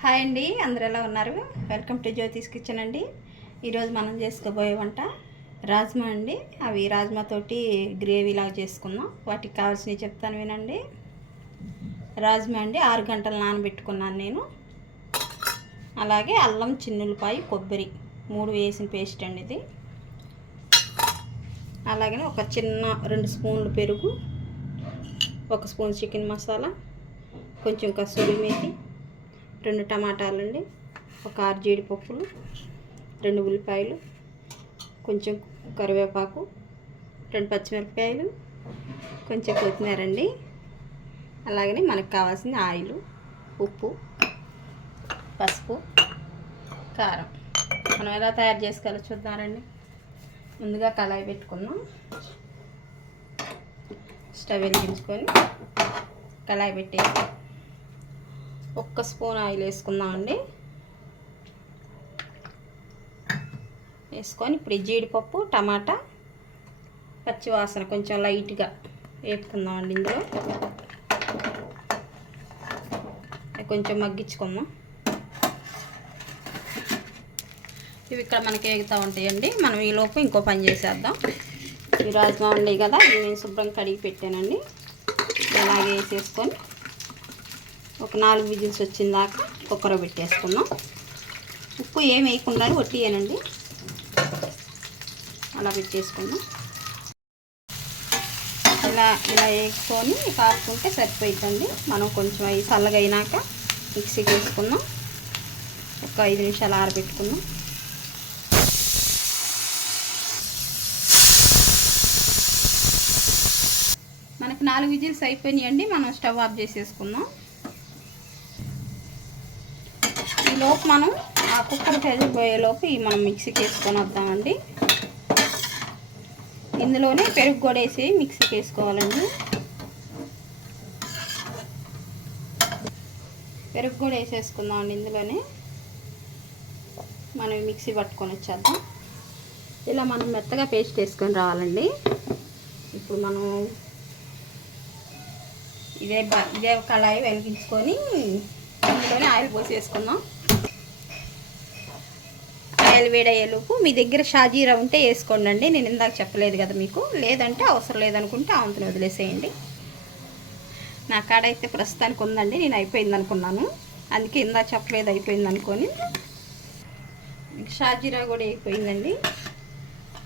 Hi అండి, అందరు ఎలా ఉన్నారు? వెల్కమ్ టు జ్యోతిస్ కిచెన్ అండి. ఈరోజు మనం చేసుకోబోయే వంట రాజ్మా అండి. అవి రాజ్మాతోటి గ్రేవీ లాగా చేసుకుందాం. వాటికి కావాల్సినవి చెప్తాను వినండి. రాజ్మా అండి 6 గంటలు నానబెట్టుకున్నాను నేను. అలాగే అల్లం, చిన్నులపాయ, కొబ్బరి 3 వేసిన పేస్ట్ అండి ఇది. అలాగే ఒక చిన్న 2 స్పూన్లు పెరుగు, 1 స్పూన్ చికెన్ మసాలా, కొంచెం కసూరి మేతి, 2 టమాటాలండి, ఒక 6 జీడిపప్పులు, 2 ఉల్లిపాయలు, కొంచెం కరివేపాకు, 2 పచ్చిమిరపకాయలు, కొంచెం కొత్తిమీర అండి. అలాగనే మనకు కావాల్సిన ఆయిల్, ఉప్పు, పసుపు, కారం. మనం ఎలా తయారు చేసుకోవాలో చూద్దామండి. ముందుగా కళాయి పెట్టుకుందాం. స్టవ్ వెలిగించుకొని కళాయి పెట్టేసి 1 స్పూన్ ఆయిల్ వేసుకుందామండి. వేసుకొని ఇప్పుడు జీడిపప్పు, టమాటా, పచ్చివాసన కొంచెం లైట్గా వేపుకుందామండి. ఇందులో కొంచెం మగ్గించుకుందాం. ఇవి ఇక్కడ మనకి వేగుతూ ఉంటాయండి. మనం ఈలోపు ఇంకో పని చేసేద్దాం. ఈ రాజ్మా ఉండేవి కదా, ఇవి నేను శుభ్రం కడిగి పెట్టానండి. ఇలాగే వేసేసుకొని ఒక 4 విజిల్స్ వచ్చిన దాకా కుక్కర్ పెట్టేసుకుందాం. ఉప్పు ఏం వేయకుండా వట్టియేనండి, అలా పెట్టేసుకుందాం. ఇలా వేసుకొని కాపుకుంటే సరిపోతుందండి. మనం కొంచెం అవి చల్లగా అయినాక మిక్సీకి వేసుకుందాం. ఒక 5 నిమిషాలు ఆరబెట్టుకుందాం. మనకు 4 విజిల్స్ అయిపోయినాయండి. మనం స్టవ్ ఆఫ్ చేసేసుకుందాం. ఈలోపు మనం ఆ కుక్కర్ కదిలిపోయేలోపు మనం మిక్సీకి వేసుకొని వద్దామండి. ఇందులోనే పెరుగు కూడా వేసి మిక్సీకి వేసుకోవాలండి. పెరుగు కూడా వేసేసుకుందామండి. ఇందులోనే మనం మిక్సీ పట్టుకొని వచ్చేద్దాం. ఇలా మనం మెత్తగా పేస్ట్ వేసుకొని రావాలండి. ఇప్పుడు మనం ఇదే కళాయి వెలిగించుకొని ఇందులోనే ఆయిల్ పోసి వేసుకుందాం. ఆయిల్ వేడయ్యేలోపు మీ దగ్గర షాజీరా ఉంటే వేసుకోండి. నేను ఇందాక చెప్పలేదు కదా మీకు. లేదంటే అవసరం లేదనుకుంటే ఆవంతను వదిలేసేయండి. నా కాడైతే ప్రస్తుతానికి ఉందండి. నేను అయిపోయింది అనుకున్నాను, అందుకే ఇందాక చెప్పలేదు అయిపోయింది అనుకొని. షాజీరా కూడా అయిపోయిందండి.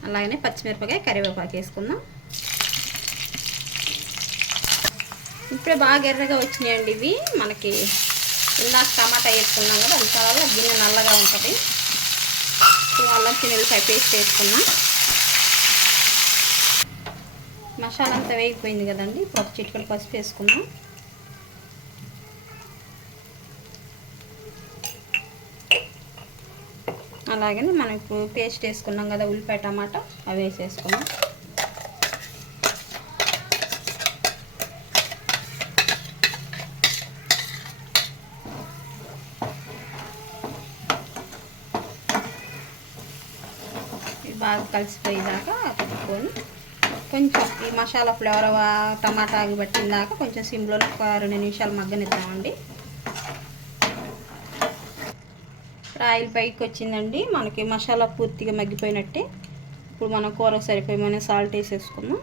అలాగనే పచ్చిమిరపకాయ, కరివేపాకు వేసుకుందాం. ఇప్పుడే బాగా ఎర్రగా వచ్చినాయండి ఇవి. మనకి ఇందాక టమాటా వేసుకున్నాం కదా, అది చాలా గిన్నె నల్లగా ఉంటుంది. అల్లం, చిన్నులపాయ పేస్ట్ వేసుకున్నాం. మసాలా అంతా వేగిపోయింది కదండి. ఇప్పుడు ఒక చిటికెడు పసుపు వేసుకుందాం. అలాగనే మనం ఇప్పుడు పేస్ట్ వేసుకున్నాం కదా, ఉల్లిపాయ, టమాటా, అవి వేసేసుకున్నాం. బాగా కలిసిపోయేదాకా పెట్టుకొని కొంచెం ఈ మసాలా ఫ్లేవర్ టమాటాకి పట్టిందాకా కొంచెం సిమ్లో ఒక 2 నిమిషాలు మగ్గనిద్దామండి. ఆయిల్ పైకి వచ్చిందండి. మనకి మసాలా పూర్తిగా మగ్గిపోయినట్టే. ఇప్పుడు మనం కూరకు సరిపోయి సాల్ట్ వేసేసుకుందాం.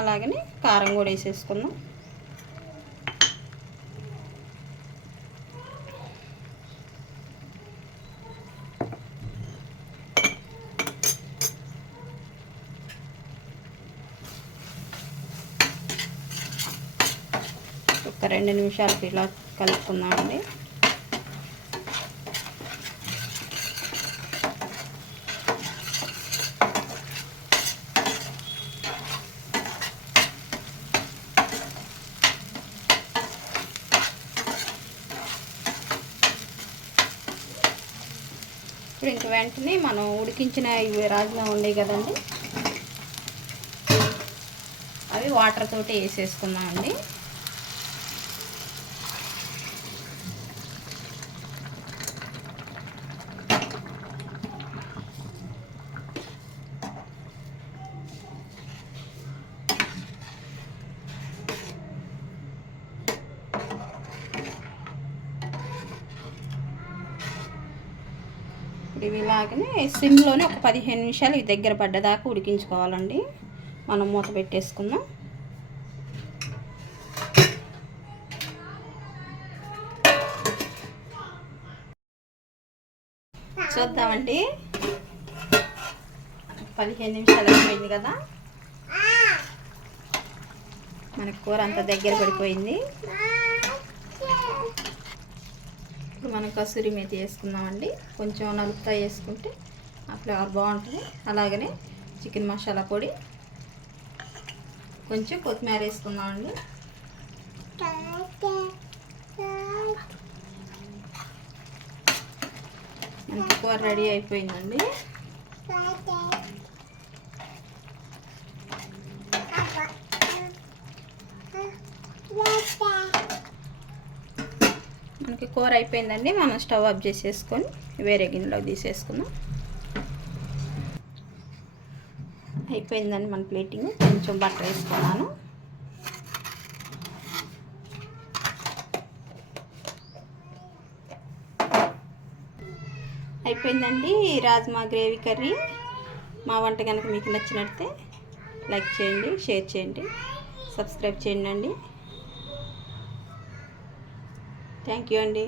అలాగనే కారం కూడా వేసేసుకుందాం. ఒక 2 నిమిషాలకి ఇలా కలుపుకుందామండి. ఇప్పుడు ఇంక వెంటనే మనం ఉడికించిన ఇవి రాజ్మా ఉండే కదండి, అవి వాటర్ తోటి వేసేసుకుందామండి. ఇవి ఇలాగనే సిమ్లోనే ఒక 15 నిమిషాలు ఇవి దగ్గర పడ్డదాకా ఉడికించుకోవాలండి. మనం మూత పెట్టేసుకుందాం. చూద్దామండి. 15 నిమిషాలు అయిపోయింది కదా, మనకి కూర అంతా దగ్గర పడిపోయింది. ఇప్పుడు మనం కసూరి మేతి వేసుకుందామండి. కొంచెం నలుపుతా వేసుకుంటే ఆ ఫ్లేవర్ బాగుంటుంది. అలాగనే చికెన్ మసాలా పొడి, కొంచెం కొత్తిమీర వేసుకుందామండి. మనకి కూర రెడీ అయిపోయిందండి. మనకి కూర అయిపోయిందండి. మనం స్టవ్ ఆఫ్ చేసేసుకొని వేరే గిన్నెలోకి తీసేసుకుందాం. అయిపోయిందండి మన ప్లేటింగ్. కొంచెం బటర్ వేసుకున్నాను. అయిపోయిందండి రాజ్మా గ్రేవీ కర్రీ. మా వంట కనుక మీకు నచ్చినట్లయితే లైక్ చేయండి, షేర్ చేయండి, సబ్స్క్రైబ్ చేయండి అండి. థ్యాంక్ యూ అండి.